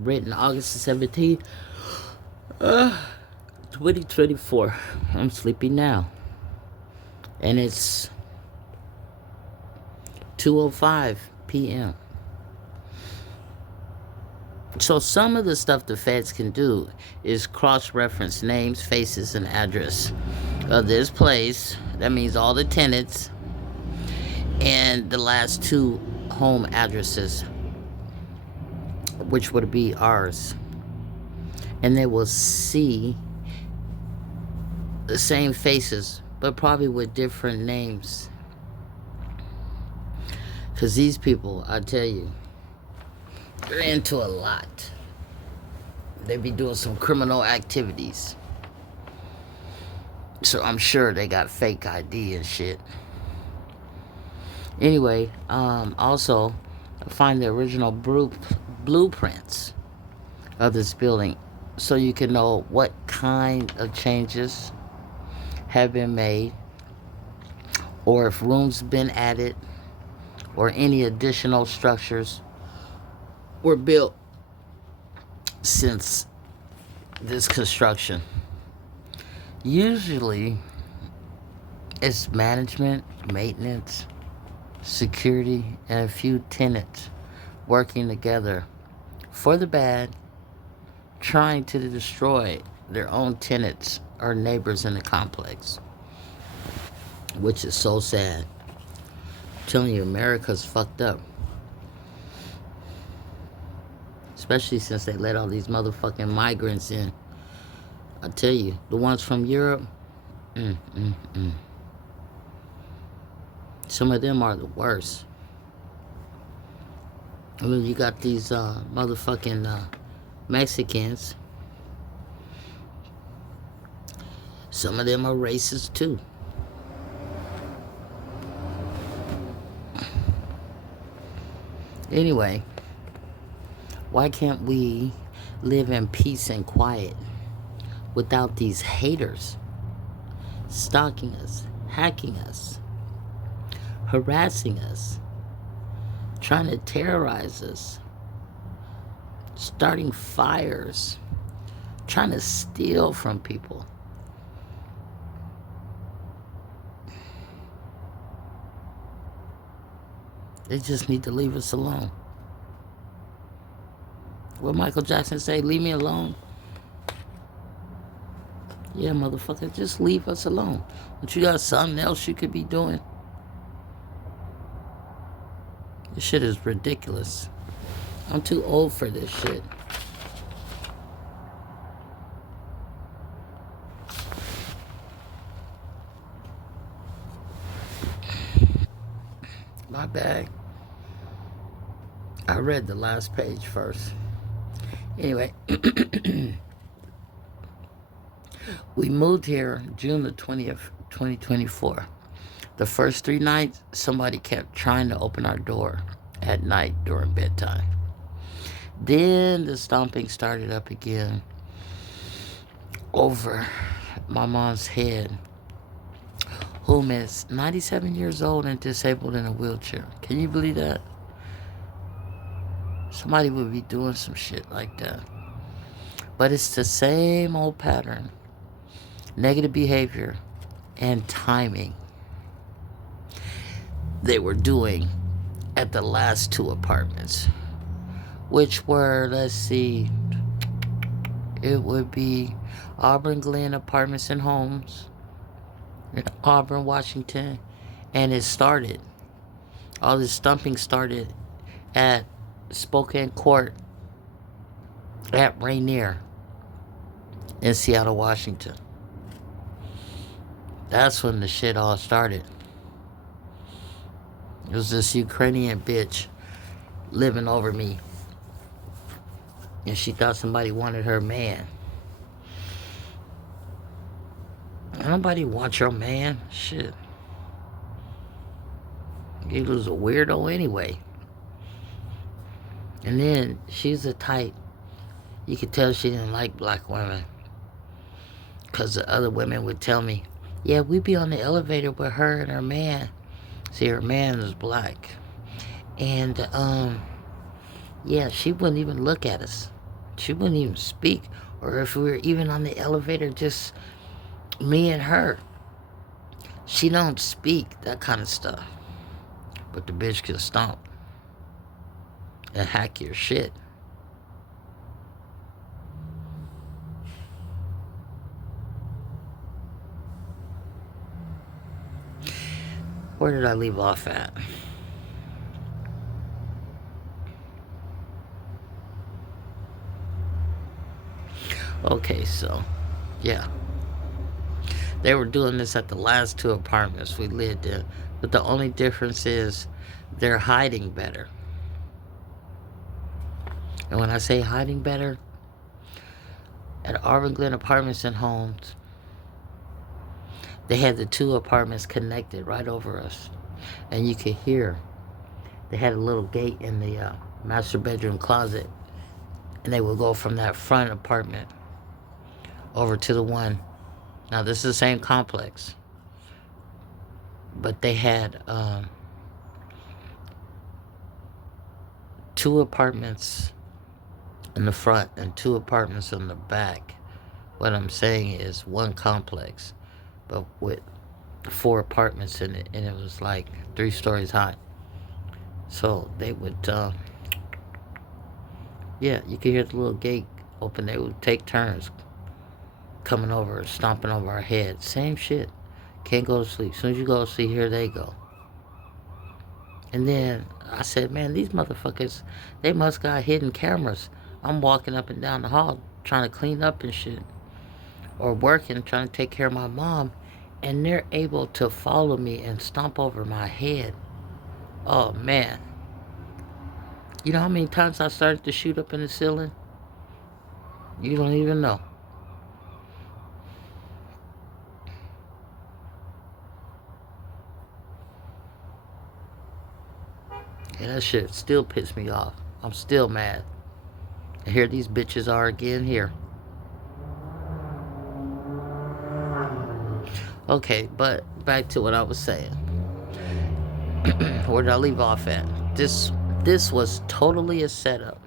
Written August 17th, 2024. I'm sleepy now. And it's 2:05 p.m. So some of the stuff the feds can do is cross-reference names, faces, and address of this place. That means all the tenants and the last two home addresses, which would be ours. And they will see the same faces, but probably with different names. Because these people, I tell you, they're into a lot. They be doing some criminal activities. So I'm sure they got fake ID and shit. Anyway, also, find the original blueprints of this building so you can know what kind of changes have been made, or if rooms been added, or any additional structures were built since this construction. Usually, it's management, maintenance, security, and a few tenants working together for the bad, trying to destroy their own tenants or neighbors in the complex, which is so sad. I'm telling you, America's fucked up. Especially since they let all these motherfucking migrants in. I tell you, the ones from Europe, some of them are the worst. I mean, you got these motherfucking Mexicans. Some of them are racist too. Anyway, why can't we live in peace and quiet without these haters stalking us, hacking us, harassing us, trying to terrorize us, starting fires, trying to steal from people? They just need to leave us alone. What Michael Jackson say, leave me alone? Yeah, motherfucker, just leave us alone. But you got something else you could be doing? This shit is ridiculous. I'm too old for this shit. My bad. I read the last page first. Anyway, we moved here June the 20th, 2024. The first 3 nights, somebody kept trying to open our door at night during bedtime. Then the stomping started up again over my mom's head, whom is 97 years old and disabled in a wheelchair. Can you believe that? Somebody would be doing some shit like that. But it's the same old pattern. Negative behavior and timing they were doing at the last 2 apartments, which were, let's see, it would be Auburn Glen Apartments and Homes in Auburn, Washington. And all this stumping started at Spokane Court at Rainier in Seattle, Washington. That's when the shit all started. It was this Ukrainian bitch living over me. And she thought somebody wanted her man. Nobody wants your man. Shit. He was a weirdo anyway. And then she's the type, you could tell she didn't like black women. Because the other women would tell me, yeah, we'd be on the elevator with her and her man. See, her man was black. And, yeah, she wouldn't even look at us. She wouldn't even speak. Or if we were even on the elevator, just me and her. She don't speak, that kind of stuff. But the bitch can stomp and hack your shit. Where did I leave off at? Okay, so, yeah. They were doing this at the last 2 apartments we lived in. But the only difference is they're hiding better. And when I say hiding better, at Auburn Glen Apartments and Homes, they had the 2 apartments connected right over us. And you could hear. They had a little gate in the master bedroom closet. And they would go from that front apartment over to the one. Now, this is the same complex. But they had 2 apartments in the front and 2 apartments in the back. What I'm saying is one complex, but with 4 apartments in it, and it was like 3 stories high. So they would, yeah, you could hear the little gate open. They would take turns coming over, stomping over our heads. Same shit. Can't go to sleep. As soon as you go to sleep, here they go. And then I said, man, these motherfuckers, they must got hidden cameras. I'm walking up and down the hall trying to clean up and shit. Or working, trying to take care of my mom. And they're able to follow me and stomp over my head. Oh, man. You know how many times I started to shoot up in the ceiling? You don't even know. And that shit still pissed me off. I'm still mad. And here these bitches are again here. Okay, but back to what I was saying. Where did I leave off at? This was totally a setup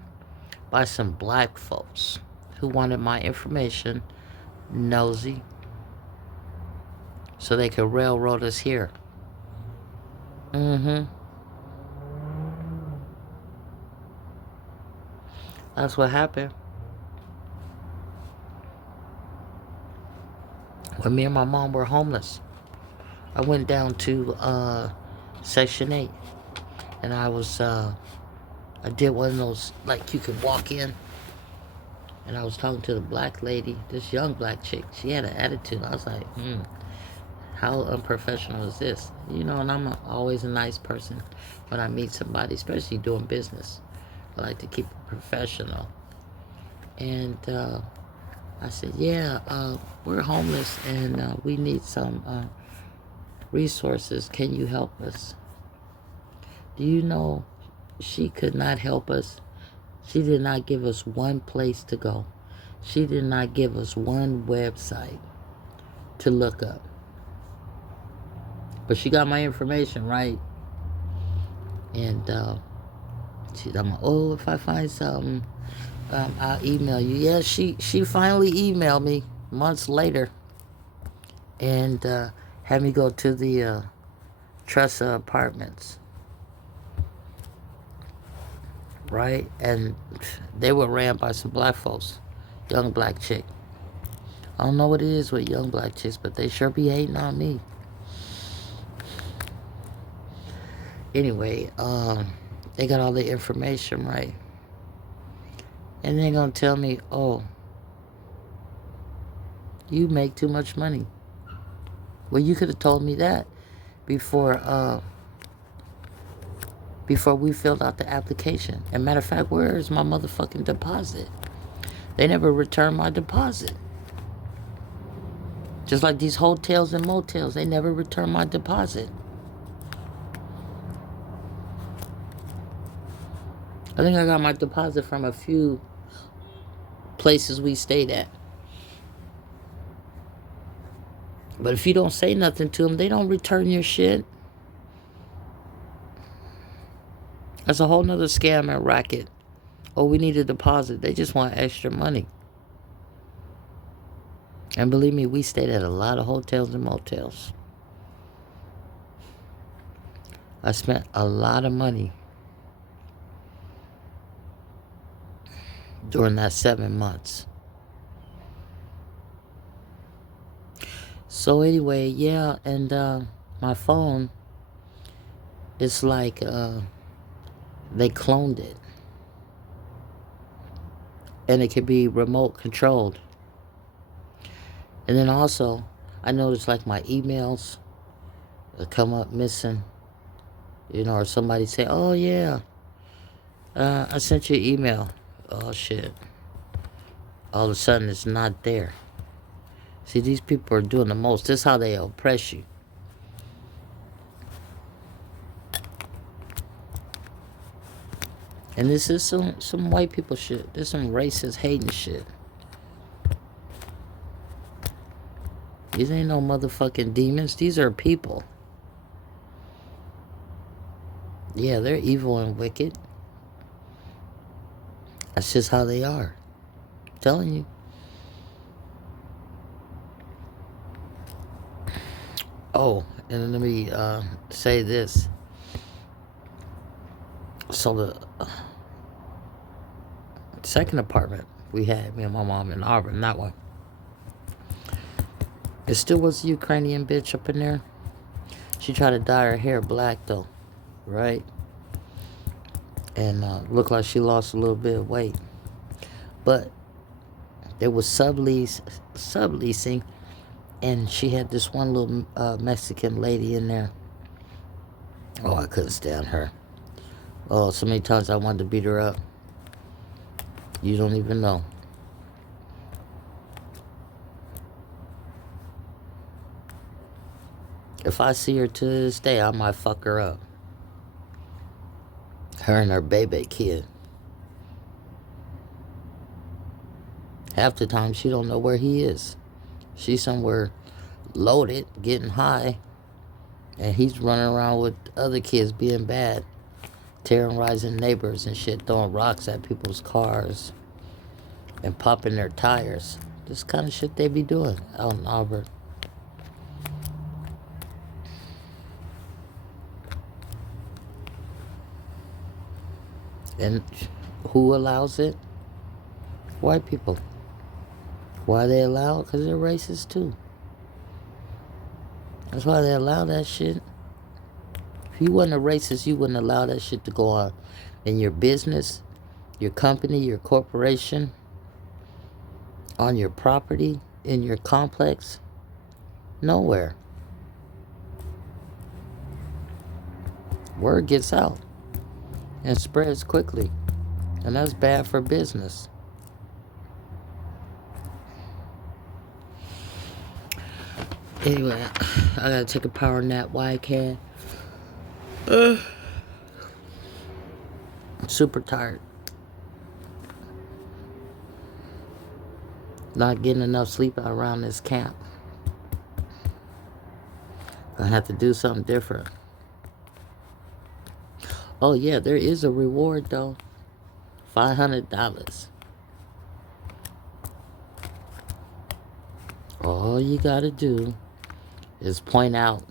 by some black folks who wanted my information, nosy, so they could railroad us here. That's what happened. When me and my mom were homeless, I went down to Section 8, and I did one of those, like, you could walk in, and I was talking to the black lady, this young black chick. She had an attitude. I was like, how unprofessional is this? You know, and I'm always a nice person when I meet somebody, especially doing business. I like to keep it professional. And I said, yeah, we're homeless, and we need some resources. Can you help us? Do you know she could not help us? She did not give us one place to go. She did not give us one website to look up. But she got my information, right? And she's like, oh, if I find something, I'll email you. Yeah, she finally emailed me months later and had me go to the Tressa Apartments. Right? And they were ran by some black folks. Young black chick. I don't know what it is with young black chicks, but they sure be hating on me. Anyway, they got all the information, right? And they're going to tell me, oh, you make too much money. Well, you could have told me that before we filled out the application. And matter of fact, where is my motherfucking deposit? They never returned my deposit. Just like these hotels and motels, they never return my deposit. I think I got my deposit from a few places we stayed at. But if you don't say nothing to them, they don't return your shit. That's a whole nother scam and racket Oh, we need a deposit. They just want extra money. And believe me, we stayed at a lot of hotels and motels. I spent a lot of money during that 7 months. So anyway, yeah, and my phone, it's like they cloned it. And it can be remote controlled. And then also, I noticed like my emails come up missing. You know, or somebody say, oh yeah, I sent you an email. Oh shit. All of a sudden it's not there. See, these people are doing the most. This is how they oppress you. And this is some white people shit. This is some racist hating shit. These ain't no motherfucking demons. These are people. Yeah, they're evil and wicked. That's just how they are. I'm telling you. Oh, and let me say this. So the second apartment we had, me and my mom in Auburn, that one. It still was a Ukrainian bitch up in there. She tried to dye her hair black though, right? And looked like she lost a little bit of weight. But there was subleasing, and she had this one little Mexican lady in there. Oh, I couldn't stand her. Oh, so many times I wanted to beat her up. You don't even know. If I see her to this day, I might fuck her up. Her and her baby kid. Half the time she don't know where he is. She's somewhere loaded, getting high, and he's running around with other kids being bad, terrorizing neighbors and shit, throwing rocks at people's cars and popping their tires. This kind of shit they be doing out in Auburn. And who allows it? White people. Why they allow it? Because they're racist too. That's why they allow that shit. If you wasn't a racist, you wouldn't allow that shit to go on in your business, your company, your corporation, on your property, in your complex. Nowhere. Word gets out and spreads quickly. And that's bad for business. Anyway, I gotta take a power nap while I can. I'm super tired. Not getting enough sleep out around this camp. I have to do something different. Oh yeah, there is a reward though. $500. All you gotta do is point out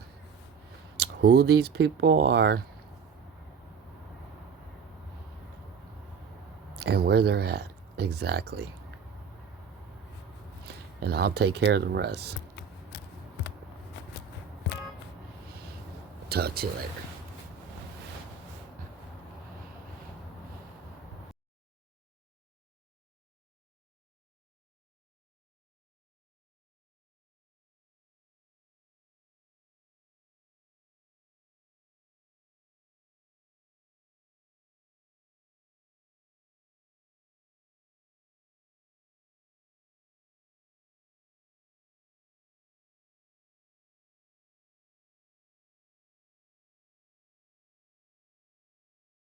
who these people are and where they're at exactly. And I'll take care of the rest. Talk to you later.